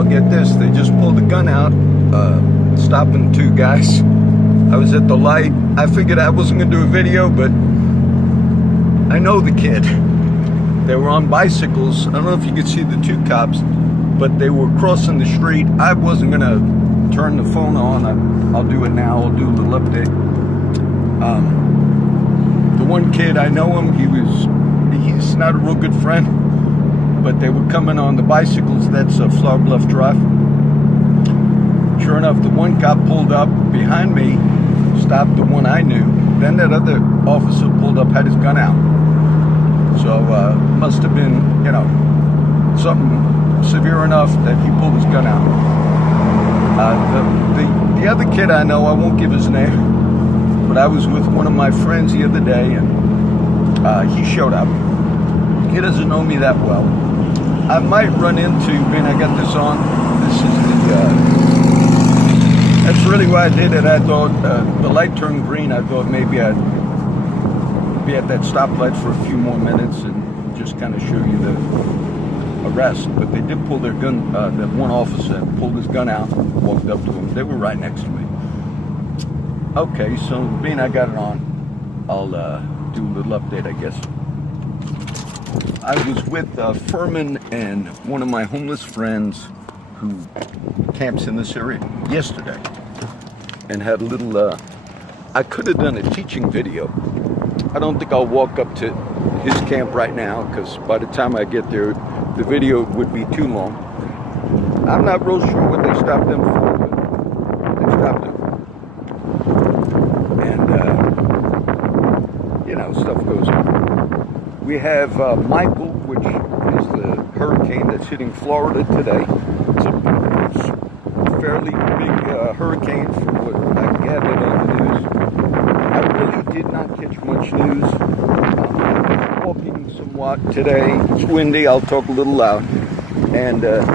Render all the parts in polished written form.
Well, get this, they just pulled the gun out, stopping two guys. I was at the light. I figured I wasn't gonna do a video, but I know the kid. They were on bicycles. I don't know if you could see the two cops, but they were crossing the street. I wasn't gonna turn the phone on. I'll do it now. I'll do a little update. The one kid, I know him. He's not a real good friend, but they were coming on the bicycles. That's Flour Bluff Drive. Sure enough, the one cop pulled up behind me, stopped the one I knew. Then that other officer pulled up, had his gun out. So must have been, you know, something severe enough that he pulled his gun out. The other kid I know, I won't give his name, but I was with one of my friends the other day, and he showed up. He doesn't know me that well. I might run into, being I got this on, this is the, that's really why I did it. I thought the light turned green. I thought maybe I'd be at that stoplight for a few more minutes and just kind of show you the arrest. But they did pull their gun, that one officer pulled his gun out, walked up to him. They were right next to me. Okay, so being I got it on, I'll do a little update, I guess. I was with Furman and one of my homeless friends who camps in this area yesterday, and had a little, I could have done a teaching video. I don't think I'll walk up to his camp right now, because by the time I get there, the video would be too long. I'm not real sure what they stopped them for, but they stopped them. And, you know, stuff goes on. We have Michael, which is the hurricane that's hitting Florida today. It's a fairly big hurricane from what I gathered on the news. I really did not catch much news. I'm walking somewhat today. It's windy. I'll talk a little loud. And I'm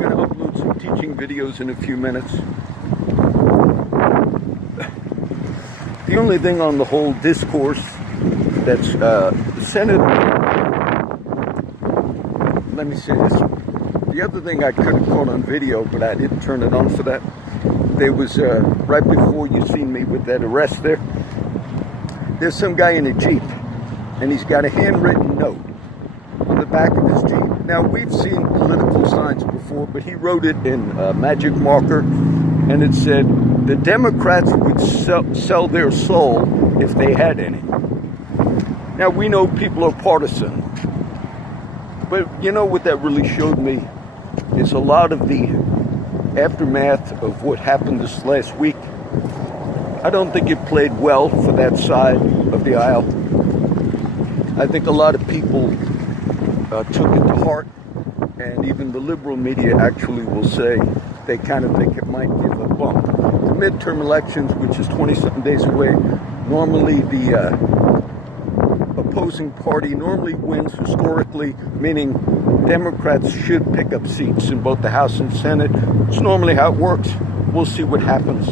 going to upload some teaching videos in a few minutes. The only thing on the whole discourse that's Senator, let me say this. The other thing I could have caught on video, but I didn't turn it on for that. There was, right before you seen me with that arrest there, there's some guy in a Jeep, and he's got a handwritten note on the back of his Jeep. Now, we've seen political signs before, but he wrote it in magic marker, and it said, the Democrats would sell their soul if they had any. Now, we know people are partisan, but you know what that really showed me is a lot of the aftermath of what happened this last week. I don't think it played well for that side of the aisle. I think a lot of people took it to heart, and even the liberal media actually will say they kind of think it might give a bump. The midterm elections, which is 20-something days away, normally the opposing party normally wins historically, meaning Democrats should pick up seats in both the House and Senate. It's normally how it works. We'll see what happens.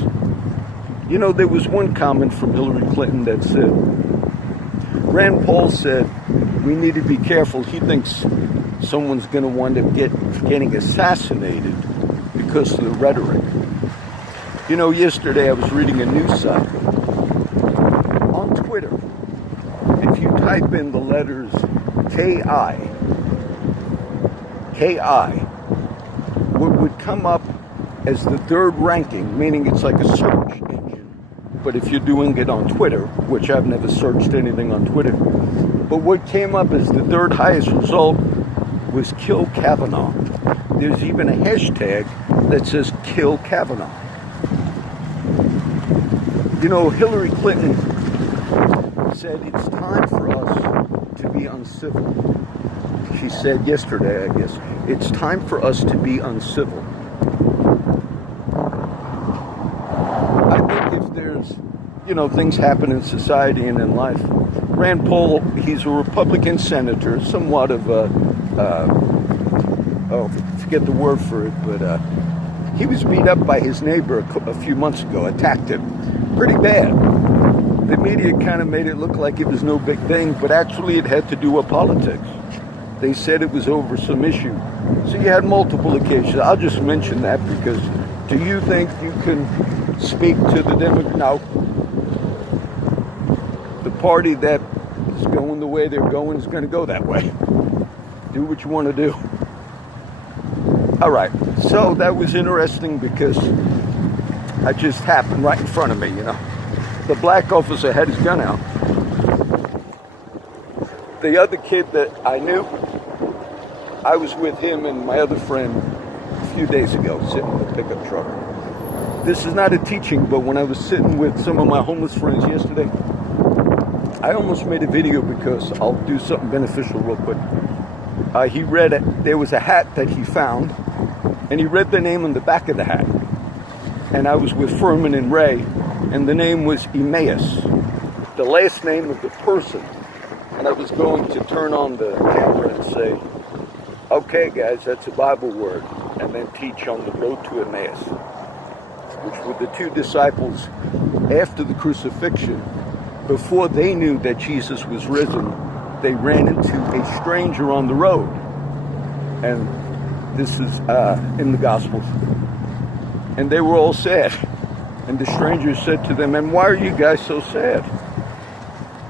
You know, there was one comment from Hillary Clinton that said, Rand Paul said, we need to be careful. He thinks someone's going to wind up getting assassinated because of the rhetoric. You know, yesterday I was reading a news site on Twitter. If you type in the letters KI, what would come up as the third ranking, meaning it's like a search engine, but if you're doing it on Twitter, which I've never searched anything on Twitter, but what came up as the third highest result was Kill Kavanaugh. There's even a hashtag that says Kill Kavanaugh. You know, Hillary Clinton said it's time for us to be uncivil. She said yesterday, I guess, it's time for us to be uncivil. I think if there's, you know, things happen in society and in life. Rand Paul, he's a Republican senator, somewhat of a, forget the word for it, but he was beat up by his neighbor a few months ago, attacked him pretty bad. The media kind of made it look like it was no big thing, but actually it had to do with politics. They said it was over some issue. So you had multiple occasions. I'll just mention that because do you think you can speak to the Democrats? No. The party that is going the way they're going is going to go that way. Do what you want to do. All right. So that was interesting because it just happened right in front of me, you know. The black officer had his gun out. The other kid that I knew, I was with him and my other friend a few days ago, sitting in the pickup truck. This is not a teaching, but when I was sitting with some of my homeless friends yesterday, I almost made a video because I'll do something beneficial real quick. He read it. There was a hat that he found, and he read the name on the back of the hat. And I was with Furman and Ray, and the name was Emmaus, the last name of the person. And I was going to turn on the camera and say, okay, guys, that's a Bible word, and then teach on the road to Emmaus, which were the two disciples after the crucifixion. Before they knew that Jesus was risen, they ran into a stranger on the road. And this is in the Gospels. And they were all sad. And the stranger said to them, and why are you guys so sad?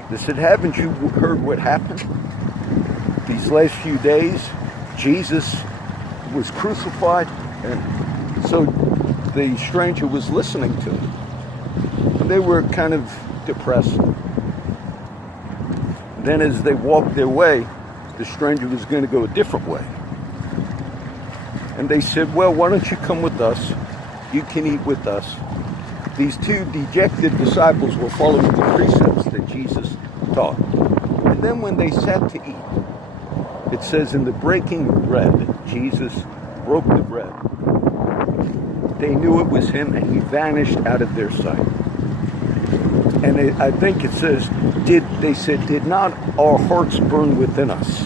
They said, haven't you heard what happened? These last few days, Jesus was crucified, and so the stranger was listening to him. And they were kind of depressed. Then as they walked their way, the stranger was going to go a different way. And they said, well, why don't you come with us? You can eat with us. These two dejected disciples were following the precepts that Jesus taught. And then when they sat to eat, it says in the breaking of bread, Jesus broke the bread. They knew it was him, and he vanished out of their sight. And I think it says, did not our hearts burn within us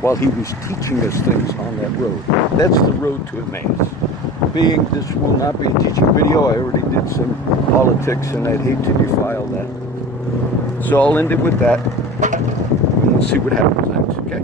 while he was teaching us things on that road? That's the road to Emmaus. Being this will not be a teaching video, I already did some politics, and I'd hate to defile that. So I'll end it with that, and we'll see what happens next, okay?